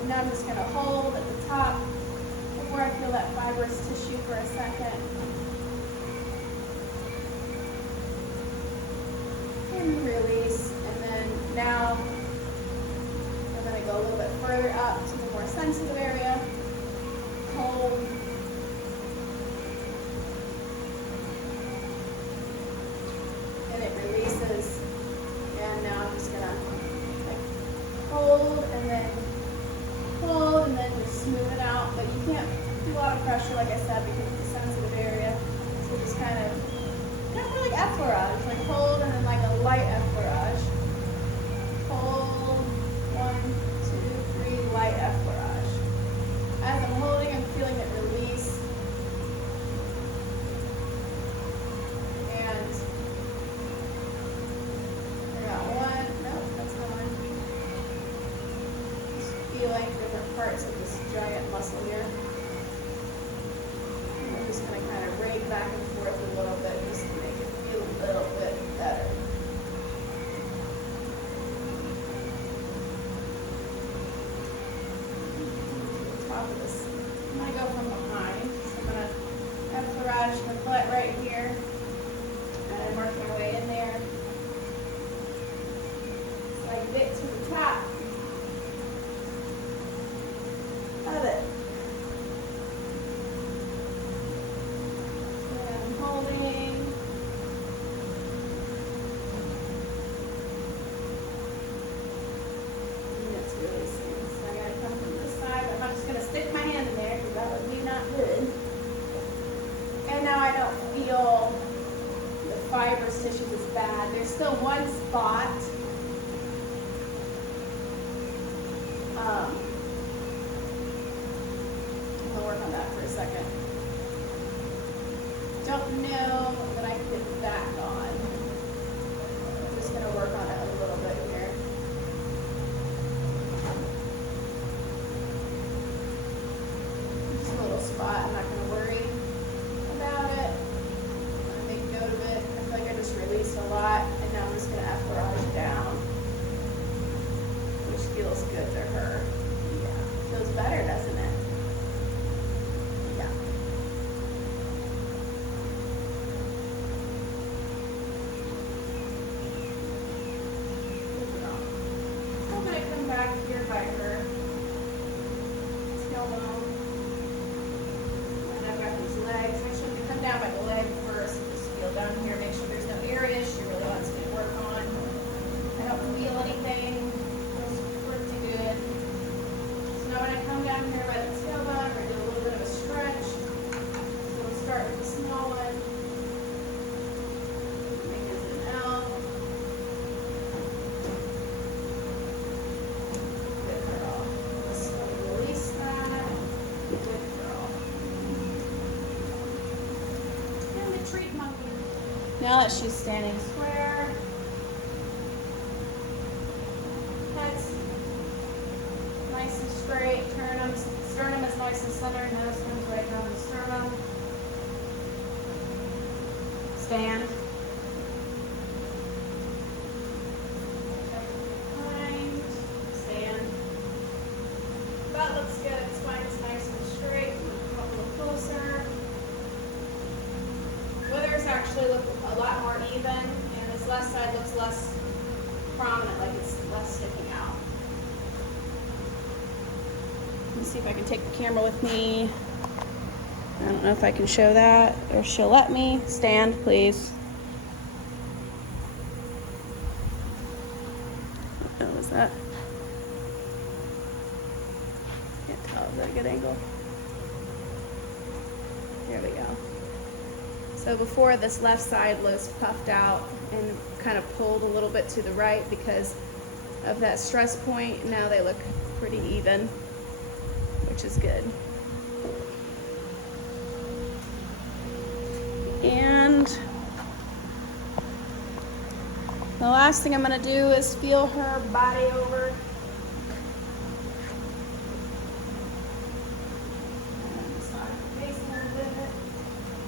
And now I'm just gonna hold at the top before I feel that fibrous tissue for a second. And release, and then now I'm gonna go a little bit further up to the more sensitive area. Hold. And it releases. And now I'm just gonna hold and then just smooth it out. But you can't do a lot of pressure, like I said, because it's a sensitive area. So just kind of like effleurage, like hold and then like a light effleurage. Hold, 1, 2, 3, light effleurage. As I'm holding, I'm feeling it release. And I got one, nope, that's not one. Just feeling different parts of this giant muscle here. And I'm just gonna kind of rake back and forth a little bit just to make it feel a little bit better. Top of this. I'm gonna go from behind. So I'm gonna effleurage my butt right here. And I work my way in there. So I get to the top of it. And I'm holding. And it's releasing. So I gotta come from this side. I'm not just gonna stick my hand in there because that would be not good. And now I don't feel the fibrous tissues as bad. There's still one spot. I'll work on that for a second. Don't know that I can get back on. I'm just gonna work on it a little bit here. Just a little spot. I'm not gonna worry about it. I'm gonna make note of it. I feel like I just released a lot, and now I'm just gonna effleurage down, which feels good to her. Yeah, feels better, doesn't it? Yeah. Good girl. I'm gonna come back here by her tailbone. And I've got these legs. Actually, I'm gonna come down by the leg first. Just feel down here, make sure there's no areas she really wants me to work on. I don't feel anything. Feels pretty good. So now when I come down here by the tailbone, we're gonna do a little bit of a stretch. So we'll start with the small one. Make it an L. Good girl. Slowly release that. Good girl. And the treat monkey. Now that she's standing square, head's nice and straight, sternum is nice and centered, nose comes right down the sternum. Stand. Behind. Stand. That looks good. Spine is nice and straight. Come up a little closer. Withers actually look a lot more even, and this left side looks less prominent, like it's less sticking out. Let me see if I can take the camera with me. I don't know if I can show that, or she'll let me. Stand, please. What was that? Can't tell. Is that a good angle? Here we go. So before, this left side was puffed out and kind of pulled a little bit to the right because of that stress point. Now they look pretty even, which is good. And the last thing I'm going to do is feel her body over.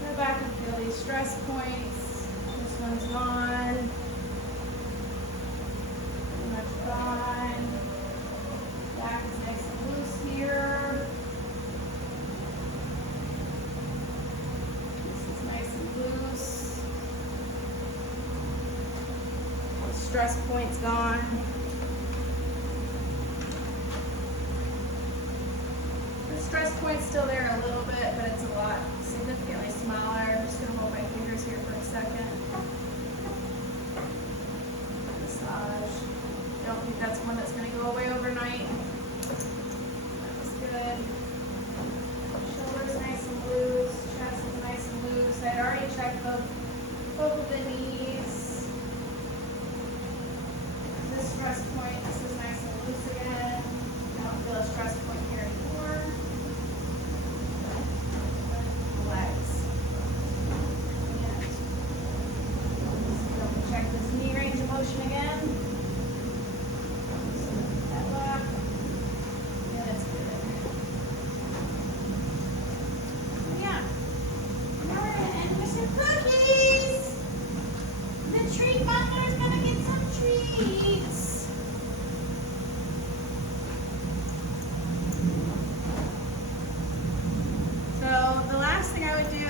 Go back and feel these stress points. This one's gone. stress point's gone. The stress point's still there a little bit, but it's a lot significantly smaller. I'm just gonna hold my fingers here for a second. Massage. Don't think that's one that's gonna go away overnight. That was good. Shoulders nice and loose, chest is nice and loose. I'd already checked both of the knees. This stress point, this is nice and loose again. I don't feel a stress point here anymore. Legs. And check this knee range of motion again. That lock. And it's good. Yeah. Now we're gonna end with some cookies. The treat butler's gonna get some treats. So the last thing I would do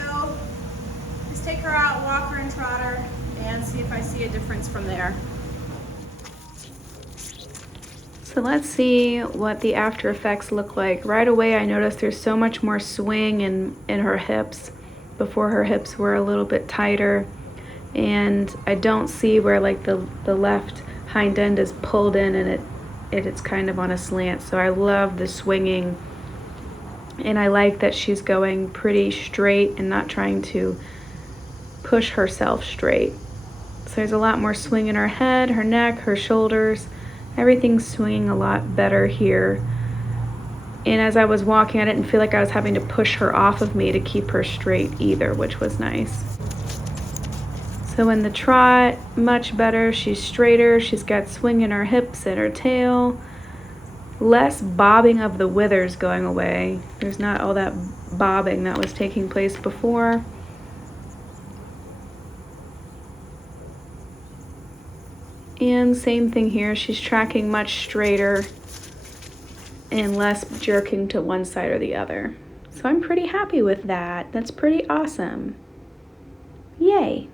is take her out, walk her and trot her, and see if I see a difference from there. So let's see what the after effects look like. Right away I noticed there's so much more swing in her hips. Before, her hips were a little bit tighter, and I don't see where like the left hind end is pulled in and it's kind of on a slant. So I love the swinging, and I like that she's going pretty straight and not trying to push herself straight. So there's a lot more swing in her head, her neck, her shoulders. Everything's swinging a lot better here. And as I was walking, I didn't feel like I was having to push her off of me to keep her straight either, which was nice. So in the trot, much better. She's straighter. She's got swing in her hips and her tail. Less bobbing of the withers going away. There's not all that bobbing that was taking place before. And same thing here. She's tracking much straighter and less jerking to one side or the other. So I'm pretty happy with that. That's pretty awesome. Yay.